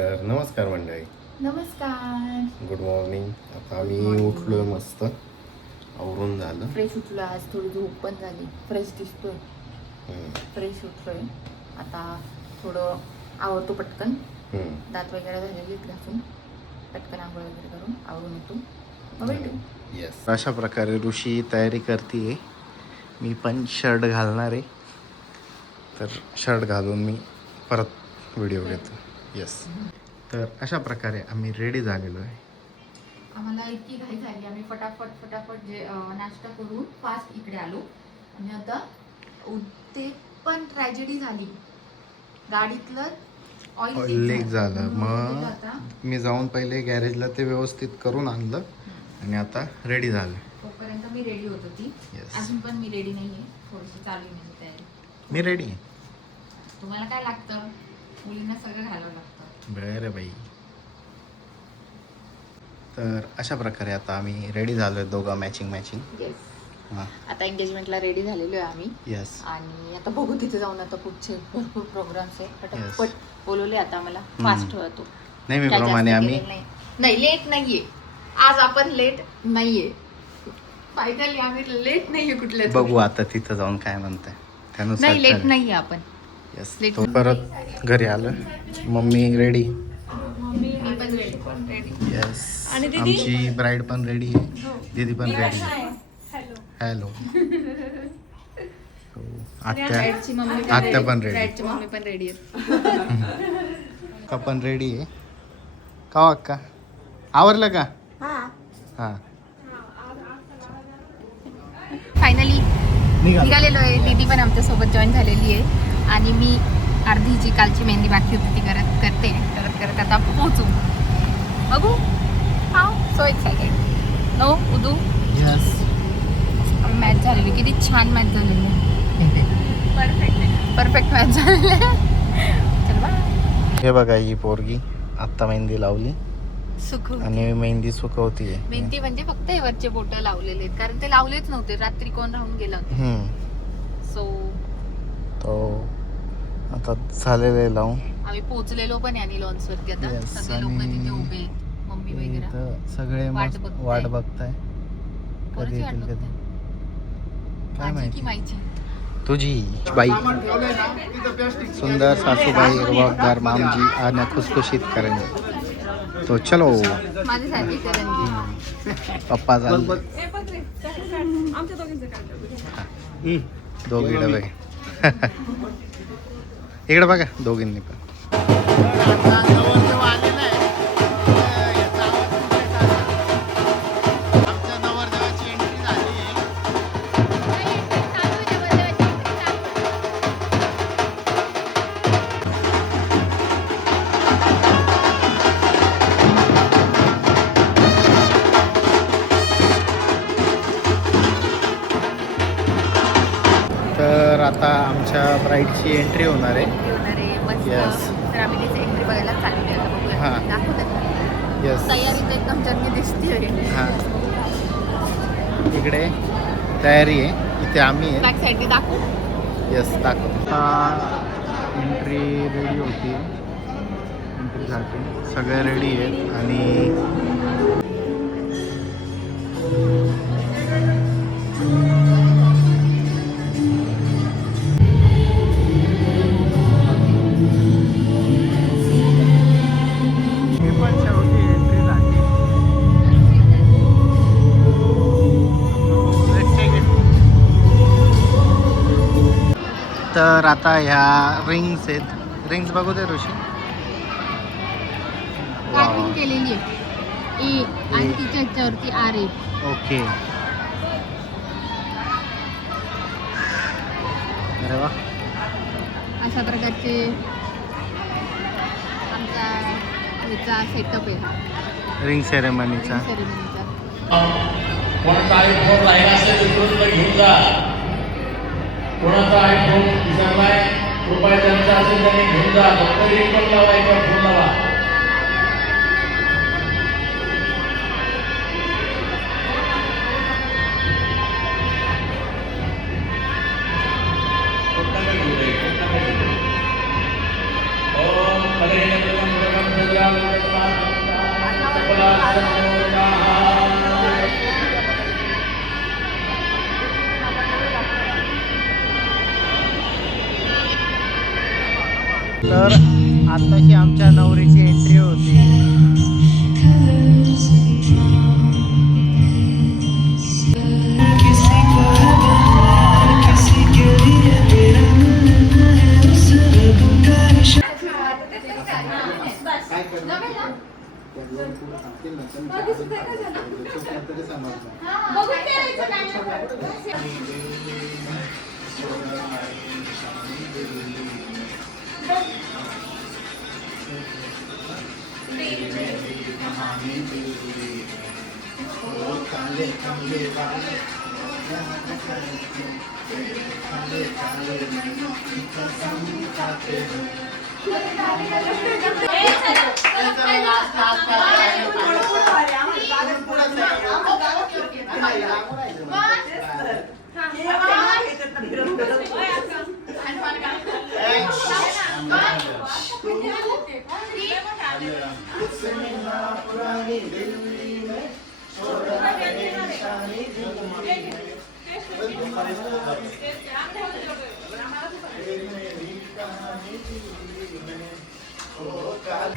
तर नमस्कार मंडळी. नमस्कार. Good morning. आता आम्ही उठलोय, मस्त आवरून झालं, फ्रेश उठलो. आज थोडी झोप पण झाली, फ्रेश दिसतोय. फ्रेश उठलोय. आता थोडं आवरतो पटकन. दात वगैरे झालेले घासून पटकन आंघोळ वगैरे करून आवरून येतो, मग भेटू. येस. अशा प्रकारे ऋषी तयारी करते. मी पण शर्ट घालणार आहे, तर शर्ट घालून मी परत व्हिडिओ घेतो. येस. तर अशा प्रकारे आम्ही रेडी झालेलो आहे. आम्हाला इतकी घाई झाली, आम्ही फटाफट जे नाश्ता करून फास्ट इकडे आलो. आणि आता ते पण ट्रॅजेडी झाली, गाडीतलं ऑइल लीक झालं. मग मी जाऊन पहिले गॅरेजला ते व्यवस्थित करून आणलं आणि आता रेडी झालं. तोपर्यंत मी रेडी होत होती. अजून पण मी रेडी नाहीये, थोडीशी चालू आहे माझी तयारी. मी रेडी आहे. तुम्हाला काय लागतं? मुलींना सगळं घालावं लागतं. बरं बाई. तर अशा प्रकारे आता आम्ही रेडी झालोय, दोघं मॅचिंग. येस. आता एंगेजमेंटला रेडी झालेलो आहे आम्ही. येस. आणि आता बघू तिथे जाऊन, आता पुढचे भरपूर प्रोग्राम्स आहे. पटापट बोलवले आता आम्हाला, फास्ट होतो. नेहमीप्रमाणे आम्ही नाही लेट नाहीये. आज आपण लेट नाहीये. फायनली आम्ही लेट नाहीये कुठल्या. बघू आता तिथं जाऊन काय म्हणताय त्यानुसार. नाही लेट नाहीये आपण. येस. तो परत घरी आलं. Mummy ready. मी पण रेडी. येस. आमची ब्राईड पण रेडी आहे, दीदी पण रेडी आहे. हॅलो. आत्या पण रेडी. मम्मी पण रेडी आहे. अक्का पण रेडी आहे. का अक्का आवरलं का? हा. फायनली निघालेलो आहे. दीदी पण आमच्या सोबत जॉईन झालेली आहे. आणि मी अर्धी जी कालची मेहंदी बाकी होती ती करत आता पोहोचू. बघू. How so excited. नो उदू. यस. मॅच झालेली, किती छान मॅच झालेली. परफेक्ट मॅच झालेली. चल बाय. हे बघा, ही पोरगी आत्ता मेहंदी लावली आणि मेहंदी सुकवतीये. मेहंदी म्हणजे फक्त हे वरचे बोट लावलेले आहेत, कारण ते लावलेच नव्हते. रात्री कोण राहून गेला होता. सो तो आता झालेले लावून आम्ही पोहोचलेलो पण आहे आणि लॉन्च वरती. आता सगळे लोक तिथे उभे, मम्मी वगैरे सगळे वाट बघताय. कधी येतील कधी काय माहिती. माहिती तुझी बाई सुंदर सासूबाई, रुबाबदार मामजी आणि खुसखुशीत करंजी. तो चलो माझ्यासाठी करंजी. पप्पा झाले दोघी डबे. इकडे बघा, दोघींनी पण. तर आता आमच्या ब्राईडची एंट्री होणार आहे. Yes. तर आम्ही तिथे एंट्री बघायला चालू हां. दाखवतात. येस. तयारी तर एकदम चांगली दिसते. हां, इकडे तयारी आहे, इथे आम्ही आहे. बॅक साईड दाखवू. येस, दाखव. एंट्री रेडी होती. एंट्रीसाठी सगळे रेडी आहेत. आणि तर आता ह्या रिंग्स आहेत. रिंग्स बघू दे ऋषी. कार्विंग केलेली आहे. ए आणि तिच्या ह्याच्यावरती आर आहे. ओके. अरे वा. अशा प्रकारचे आमचा ह्याचा सेटअप आहे रिंग सेरेमनीचा. सेरेमनीचा. कोणाचा आयफोन राहिला असेल तर घेऊन जा. कोणाचा आयफोन विसरलाय रुपये त्यांचा असेल त्यांनी घेऊन जा. फक्त रिंग पण लावा, याच्यावर फोन लावा. कोणता घेऊ नये. तर आताशी आमच्या नवरीची एंट्री होती.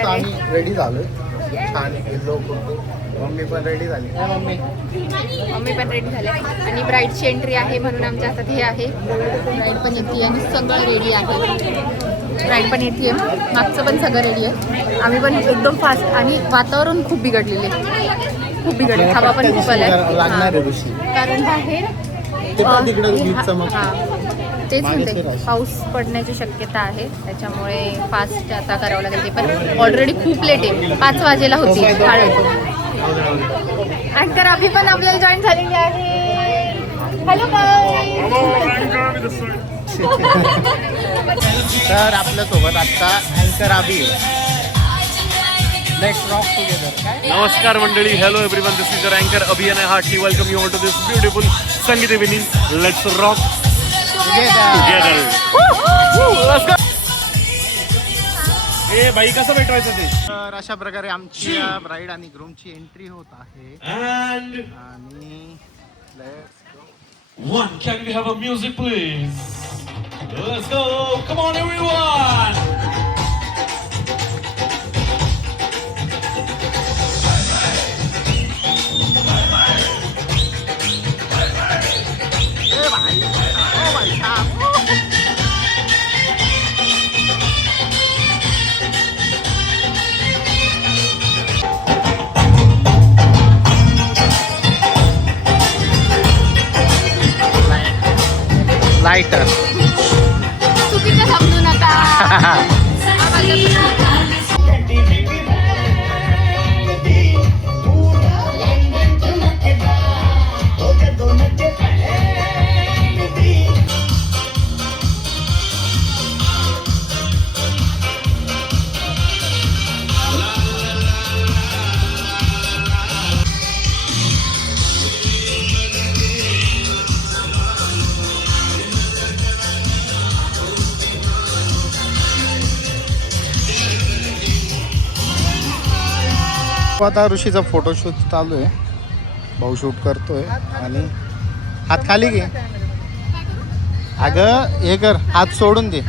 आम्ही रेडी झालोय. छान गेलो कुठे. मम्मी पण रेडी झाली. मम्मी पण रेडी झाले आणि ब्राईडची एंट्री आहे म्हणून आमच्या हातात हे आहे. ब्राईड पण येते आणि सगळं रेडी आहे. ब्राईड पण येते, मागचं पण सगळं रेडी आहे. आम्ही पण एकदम फास्ट आणि वातावरण खूप बिघडलेले, खूप बिघडले. हवा पण खूप आलाय कारण बाहेर तेच म्हणते पाऊस पडण्याची शक्यता आहे, त्याच्यामुळे फास्ट आता करावं लागेल. ते पण ऑलरेडी खूप लेट आहे, 5 वाजेला होती हळद. अँकर अभि पण आपल्याला जॉईन झालेली आहे. हॅलो तर आपल्यासोबत आता अँकर अभि. Let's rock together. नमस्कार मंडळी, hello everyone, this is your अँकर अभि आणि heartly welcome you all to this beautiful sangeet evening. Let's rock together. ए भाई कसं भेटवायचं ते. तर अशा प्रकारे आमची ब्राईड आणि ग्रूमची एंट्री होत आहे. And आणि let's go. one, can we have a music please? Let's go, come on everyone! Lighter चुकीचं समजू नका. आता ऋषीचा फोटोशूट चालू आहे. भाऊ शूट करतोय आणि हात खाली घे. अगं हे कर, हात सोडून दे.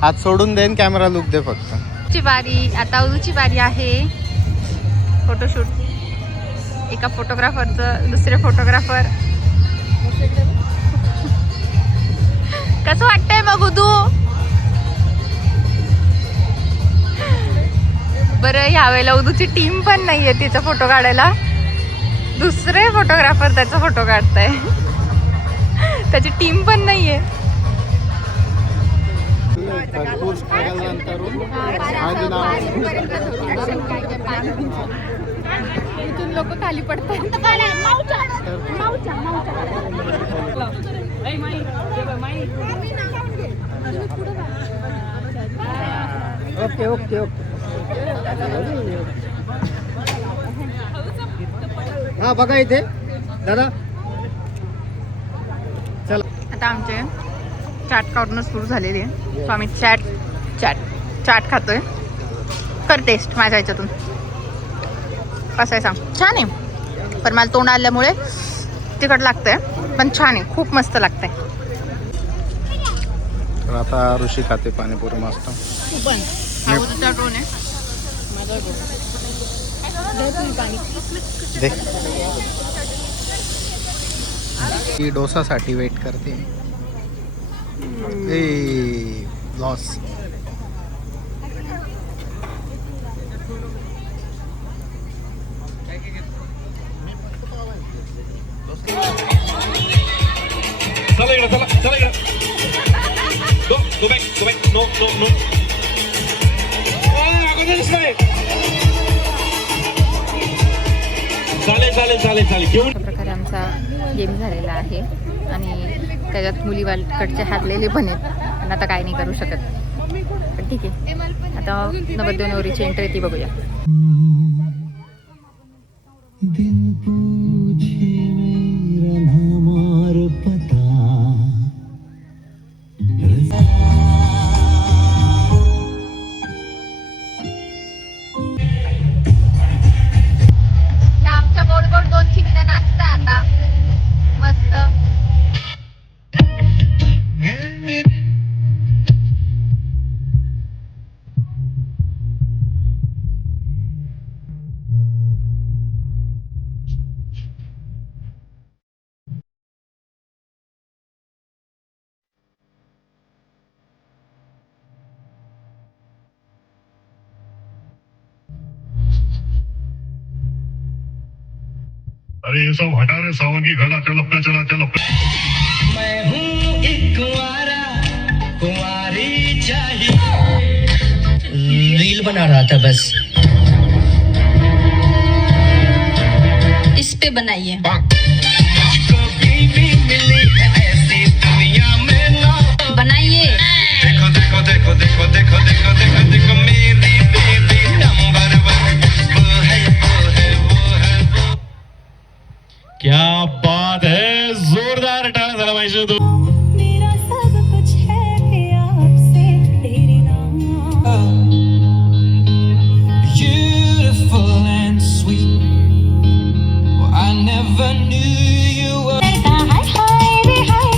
हात सोडून दे, कॅमेरा लुक दे फक्त. ची बारी आता, उजूची बारी आहे. फोटोशूट एका फोटोग्राफरचं, दुसरे फोटोग्राफर. कसं वाटतंय मग उदू? बरं, ह्यावेळेला उदूची टीम पण नाहीये तिचा फोटो काढायला. दुसरे फोटोग्राफर त्याचा फोटो काढताय. त्याची टीम पण नाहीये. इथून लोक खाली पडतात. Okay okay okay. हा बघा इथे दादा. चला आता आमचे चाट काढणं सुरू झालेली आहे. तो आम्ही चाट खातोय. कर टेस्ट माझ्या ह्याच्यातून कसं आहे सांग. छान आहे पण मला तोंड आल्यामुळे तिखट लागतंय पण छान आहे खूप मस्त लागतंय. तर आता ऋषी खाते पाणीपुरी मस्त. तू पण आवडीचा टोन आहे माझा दे. ती डोसासाठी वेट करते. ए लॉस. चला इकडे चला चला इकडे. Go back. No. अगोदरच नाही. चालेल घेऊन. अशा प्रकारे आमचा गेम झालेला आहे आणि त्याच्यात मुलीकडचे हारलेले पण आहेत आणि आता काय नाही करू शकत. पण ठीक आहे आता नवरदेव नवरीची एंट्री ती बघूया. दिन पूछे मेरा नाम और पता. आमच्या गोड गोड 2 चिमण्या नाचता आता मस्त. अरे ये सब हटा रहे सावन की घड़ा चल अपना चला मैं हूँ एक कुंवारी चाहिए. रील बना रहा था बस. इस पे बनाइए. कभी भी मिली ऐसी दुनिया में ना. बनाइए. देखो मेरी बेबी नंबर 1. वो है. क्या बात है. जोरदार टाळ्या झाला पाहिजे. तो मेरा सब कुछ है आपसे तेरे नाम. Beautiful and sweet. Well, I never knew you were. करता है हाय रे हाय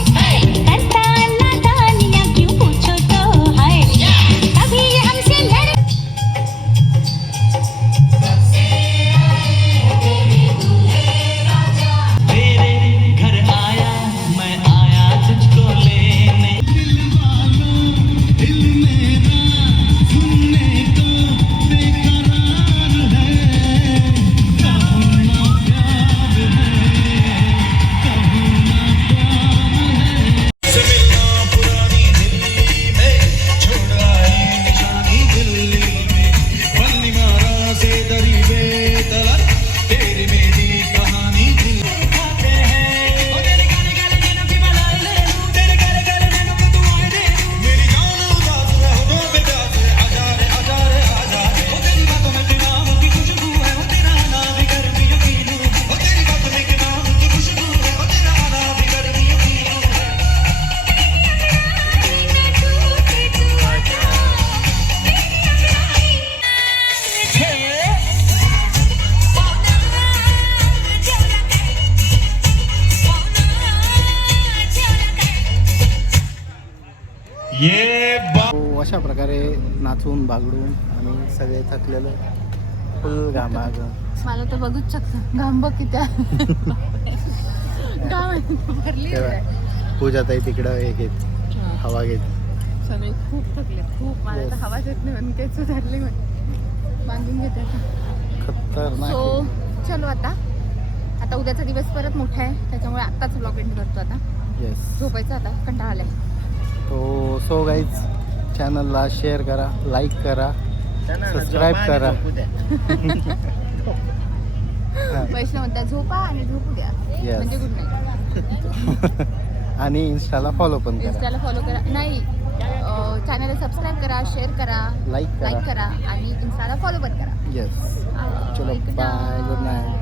करता नादानियाँ क्यों पूछो तो हाय. कभी हमसे लड़ तेरे घर आया मैं आया तुझको लेने. दिल मेरा सुनने को बेकरार है. कहूँ ना प्यार है, कहूँ ना प्यार है. से मिलना पुरानी दिल्ली में, छोड़ आई निशानी दिल्ली में. बन्नी मारा से दरी बेतला, तेरी मेरी कहानी दिल. खाते हैं ओ तेरे काले काले नैनों की मलाई ले लूं. तेरे काले काले नैनों को दुआएं दे दूं. मेरी जान उदास है होठों पे प्यास है. आजा रे ओ तेरी बातों में तेरे नाम की खुशबू है. ओ तेरा आना भी गर्मी यकीन है. ओ तेरी बातों में तेरे नाम की खुशबू है. ओ तेरा आना भी गर्मी यकीन है. ये तो अशा प्रकारे नाचून बागडून आणि सगळे थकलेलं फुल घामाघूम. मला तर बघूच शकता घाम बघ किती आहे. घाम भरली तेव्हा पूजाताई तिकडं हे घेत हवा घेत. सगळे खूप थकले खूप. मला तर हवाच येत नाही म्हणून काही सुधारले म्हणून बांधून घेते आता. खतरनाक सो आहे. चलो आता उद्याचा दिवस परत मोठा आहे त्याच्यामुळे आत्ताच व्लॉग एंड करतो. आता येस. झोपायचं आता कंटाळा आलाय. तो सो गाईज चॅनलला शेअर करा, लाईक करा, सबस्क्राईब करा. वैष्णव म्हणतात झोपा आणि झोपू द्या Yes. म्हणजे गुड नाईट. आणि इन्स्टाला फॉलो पण करा, इंस्टाला फॉलो करा. नाही चॅनलला सबस्क्राईब करा, शेअर करा, लाईक लाईक करा. करा आणि इंस्टाला फॉलो पण करा. येस. चलो Good bye, good night. Night.